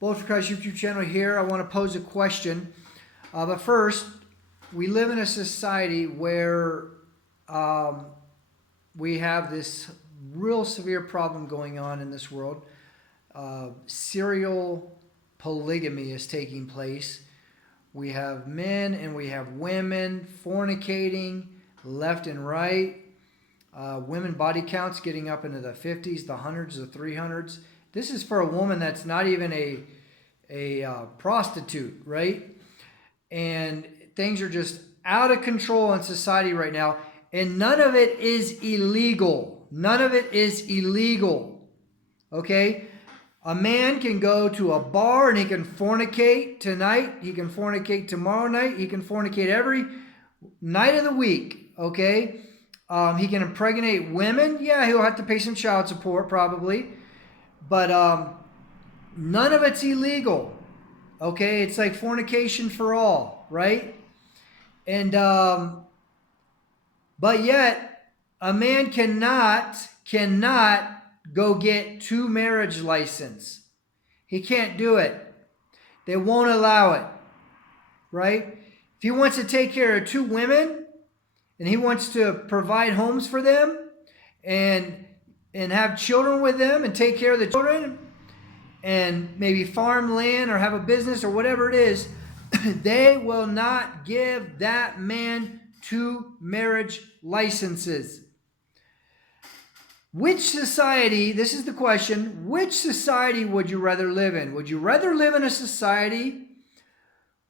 Bold for Christ YouTube channel here. I want to pose a question. But first, we live in a society where we have this real severe problem going on in this world. Serial polygamy is taking place. We have men and we have women fornicating left and right. Women body counts getting up into the 50s, the hundreds, the 300s. This is for a woman that's not even a prostitute, right? And things are just out of control in society right now. And none of it is illegal. None of it is illegal. Okay? A man can go to a bar and he can fornicate tonight. He can fornicate tomorrow night. He can fornicate every night of the week. Okay? He can impregnate women. Yeah, he'll have to pay some child support probably. But none of it's illegal. Okay? It's like fornication for all, right? And but yet a man cannot go get two marriage license. He can't do it. They won't allow it. Right? If he wants to take care of two women and he wants to provide homes for them and have children with them and take care of the children and maybe farm land or have a business or whatever it is, they will not give that man two marriage licenses. Which society, this is the question, which society would you rather live in? Would you rather live in a society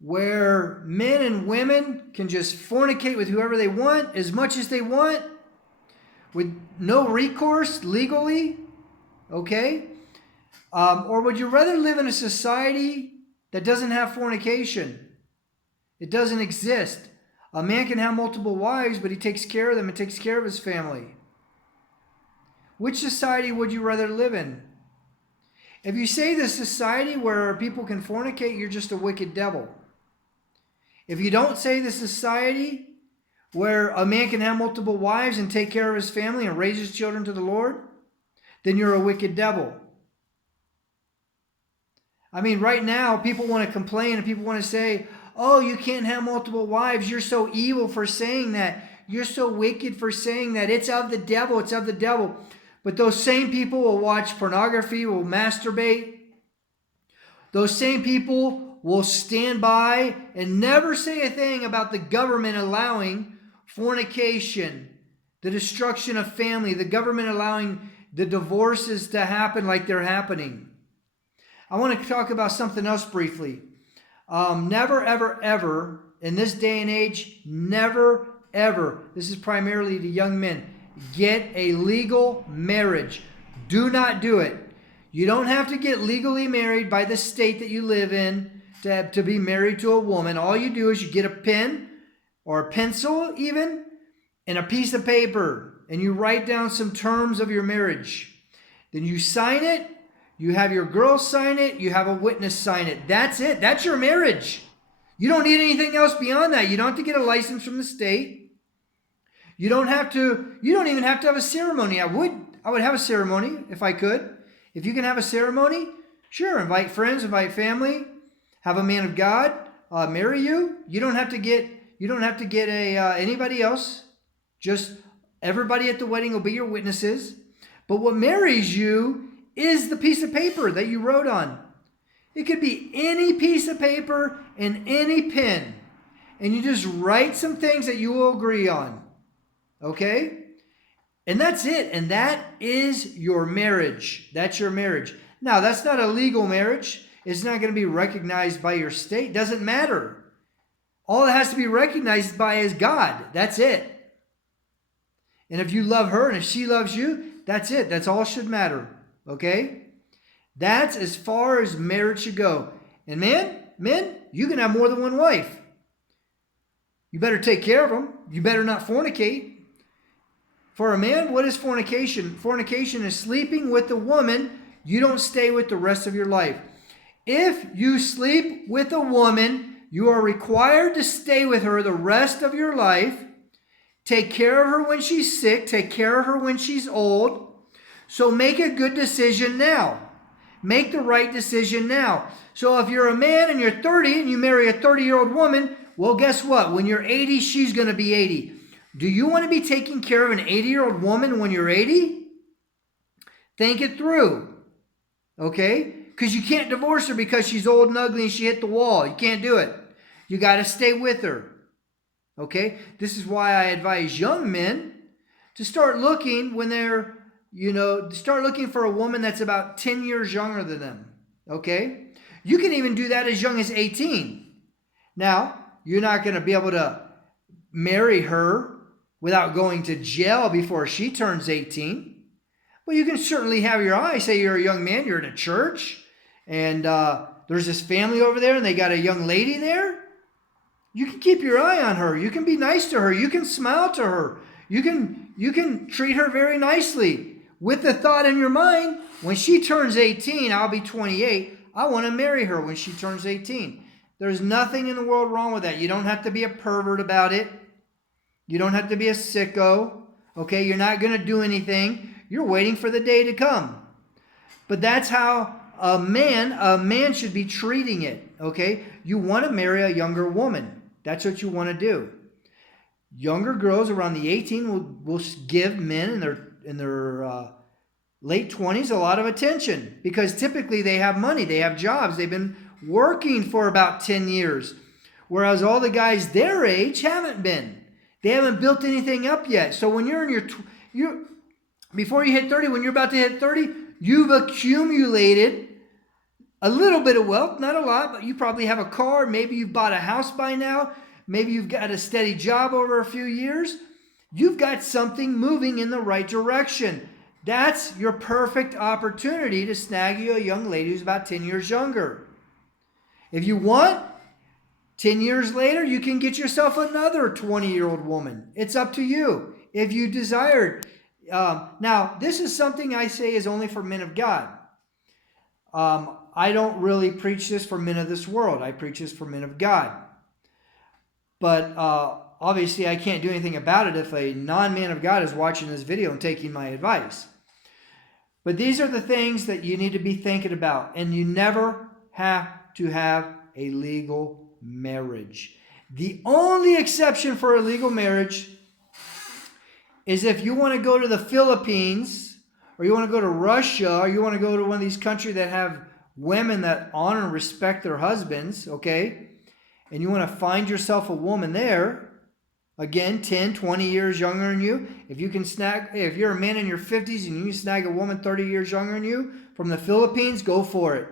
where men and women can just fornicate with whoever they want, as much as they want, with no recourse legally? Okay? Or would you rather live in a society that doesn't have fornication? It doesn't exist. A man can have multiple wives, but he takes care of them and takes care of his family. Which society would you rather live in? If you say the society where people can fornicate, you're just a wicked devil. If you don't say the society where a man can have multiple wives and take care of his family and raise his children to the Lord, then you're a wicked devil. I mean, right now, people want to complain and people want to say, oh, you can't have multiple wives. You're so evil for saying that. You're so wicked for saying that. It's of the devil. It's of the devil. But those same people will watch pornography, will masturbate. Those same people will stand by and never say a thing about the government allowing fornication, the destruction of family, the government allowing the divorces to happen like they're happening. I want to talk about something else briefly. Never, ever, ever, in this day and age, never, ever, this is primarily to young men, get a legal marriage. Do not do it. You don't have to get legally married by the state that you live in to be married to a woman. All you do is you get a pen or a pencil even and a piece of paper and you write down some terms of your marriage. Then you sign it. You have your girl sign it. You have a witness sign it. That's it. That's your marriage. You don't need anything else beyond that. You don't have to get a license from the state. You don't even have to have a ceremony. I would have a ceremony if I could. If you can have a ceremony, sure. Invite friends, invite family, have a man of God marry you. You don't have to get anybody else. Just everybody at the wedding will be your witnesses. But what marries you is the piece of paper that you wrote on. It could be any piece of paper and any pen. And you just write some things that you will agree on. Okay? And that's it. And that is your marriage. That's your marriage. Now, that's not a legal marriage. It's not going to be recognized by your state. Doesn't matter. All it has to be recognized by is God. That's it. And if you love her and if she loves you, that's it. That's all should matter. Okay? That's as far as marriage should go. And men, you can have more than one wife. You better take care of them. You better not fornicate. For a man, what is fornication? Fornication is sleeping with a woman you don't stay with the rest of your life. If you sleep with a woman, you are required to stay with her the rest of your life. Take care of her when she's sick. Take care of her when she's old. So make a good decision now. Make the right decision now. So if you're a man and you're 30 and you marry a 30-year-old woman, well, guess what? When you're 80, she's going to be 80. Do you want to be taking care of an 80-year-old woman when you're 80? Think it through. Okay? Because you can't divorce her because she's old and ugly and she hit the wall. You can't do it. You got to stay with her. Okay? This is why I advise young men to start looking when they're, start looking for a woman that's about 10 years younger than them. Okay? You can even do that as young as 18. Now, you're not going to be able to marry her without going to jail before she turns 18. But you can certainly have your eye. Say you're a young man, you're in a church, and there's this family over there, and they got a young lady there. You can keep your eye on her. You can be nice to her. You can smile to her. You can treat her very nicely with the thought in your mind, when she turns 18, I'll be 28. I want to marry her when she turns 18. There's nothing in the world wrong with that. You don't have to be a pervert about it. You don't have to be a sicko. Okay, you're not going to do anything. You're waiting for the day to come. But that's how a man should be treating it. Okay, you want to marry a younger woman. That's what you want to do. Younger girls around the 18 will give men in their late 20s a lot of attention, because typically they have money, they have jobs, they've been working for about 10 years, whereas all the guys their age haven't been. They haven't built anything up yet. So when you're in before you hit 30, when you're about to hit 30, you've accumulated a little bit of wealth, not a lot, but you probably have a car. Maybe you've bought a house by now. Maybe you've got a steady job over a few years. You've got something moving in the right direction. That's your perfect opportunity to snag you a young lady who's about 10 years younger. If you want, 10 years later, you can get yourself another 20-year-old woman. It's up to you if you desire. Now, this is something I say is only for men of God. I don't really preach this for men of this world. I preach this for men of God. But obviously, I can't do anything about it if a non-man of God is watching this video and taking my advice. But these are the things that you need to be thinking about. And you never have to have a legal marriage. The only exception for a legal marriage is if you want to go to the Philippines, or you want to go to Russia, or you want to go to one of these countries that have women that honor and respect their husbands, okay? And you want to find yourself a woman there, again, 10, 20 years younger than you. If you're a man in your 50s and you can snag a woman 30 years younger than you from the Philippines, go for it.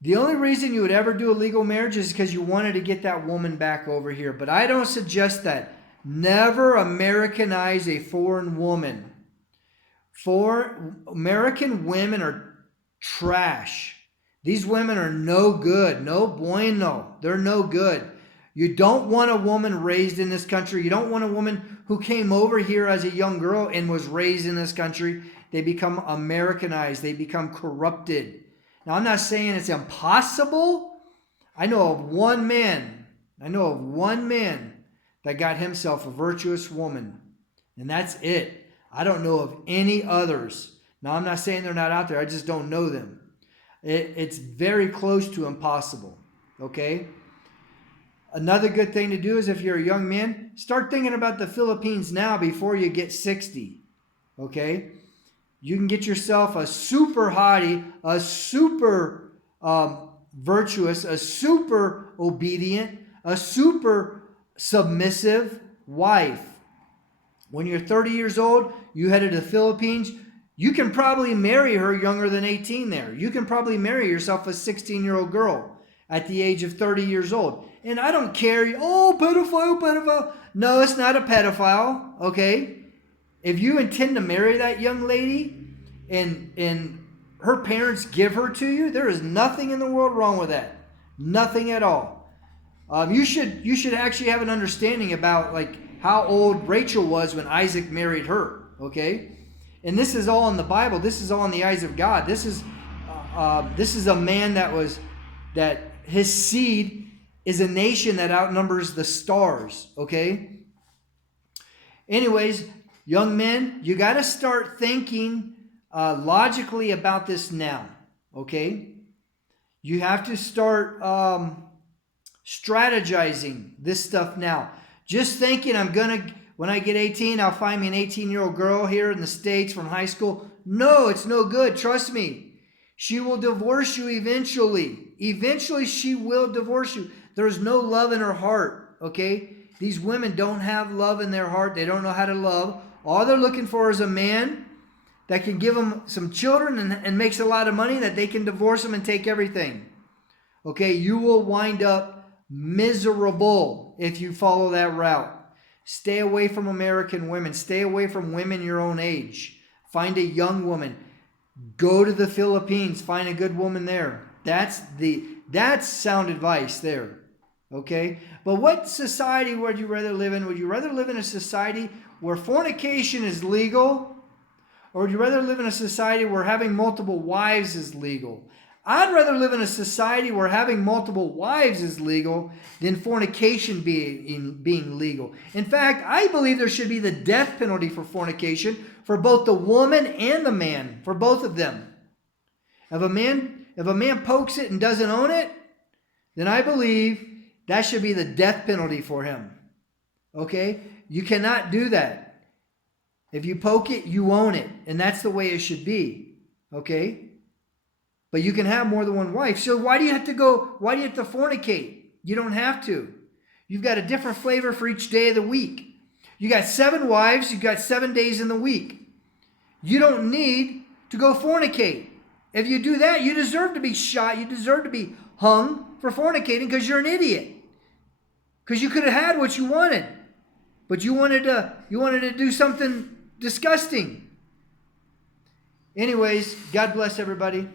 The only reason you would ever do a legal marriage is because you wanted to get that woman back over here. But I don't suggest that. Never Americanize a foreign woman. American women are trash. These women are no good. No bueno. They're no good. You don't want a woman raised in this country. You don't want a woman who came over here as a young girl and was raised in this country. They become Americanized. They become corrupted. Now, I'm not saying it's impossible. I know of one man that got himself a virtuous woman. And that's it. I don't know of any others. Now, I'm not saying they're not out there. I just don't know them. It's very close to impossible. Okay? Another good thing to do is, if you're a young man, start thinking about the Philippines now before you get 60. Okay? You can get yourself a super hottie, a super virtuous, a super obedient, a super submissive wife. When you're 30 years old, you headed to the Philippines, you can probably marry her younger than 18 there. You can probably marry yourself a 16-year-old girl at the age of 30 years old. And I don't care, pedophile. No, it's not a pedophile, okay? If you intend to marry that young lady and her parents give her to you, there is nothing in the world wrong with that. Nothing at all. You should actually have an understanding about like how old Rachel was when Isaac married her, okay? And this is all in the Bible. This is all in the eyes of God. This is a man that his seed is a nation that outnumbers the stars, okay? Anyways, young men, you got to start thinking logically about this now, okay? You have to start strategizing this stuff now. Just thinking when I get 18, I'll find me an 18-year-old girl here in the States from high school. No, it's no good. Trust me. She will divorce you eventually. Eventually, she will divorce you. There's no love in her heart, okay? These women don't have love in their heart. They don't know how to love. All they're looking for is a man that can give them some children and makes a lot of money, that they can divorce them and take everything. Okay, you will wind up miserable if you follow that route. Stay away from American women. Stay away from women your own age. Find a young woman. Go to the Philippines. Find a good woman there. That's sound advice there. Okay? But what society would you rather live in? Would you rather live in a society where fornication is legal? Or would you rather live in a society where having multiple wives is legal? I'd rather live in a society where having multiple wives is legal than fornication being legal. In fact, I believe there should be the death penalty for fornication for both the woman and the man, for both of them. If a man pokes it and doesn't own it, then I believe that should be the death penalty for him. Okay? You cannot do that. If you poke it, you own it. And that's the way it should be. Okay? But you can have more than one wife. So why do you have to fornicate? You don't have to. You've got a different flavor for each day of the week. You got 7 wives. You've got 7 days in the week. You don't need to go fornicate. If you do that, you deserve to be shot. You deserve to be hung for fornicating because you're an idiot. Because you could have had what you wanted. But you wanted to do something disgusting. Anyways, God bless everybody.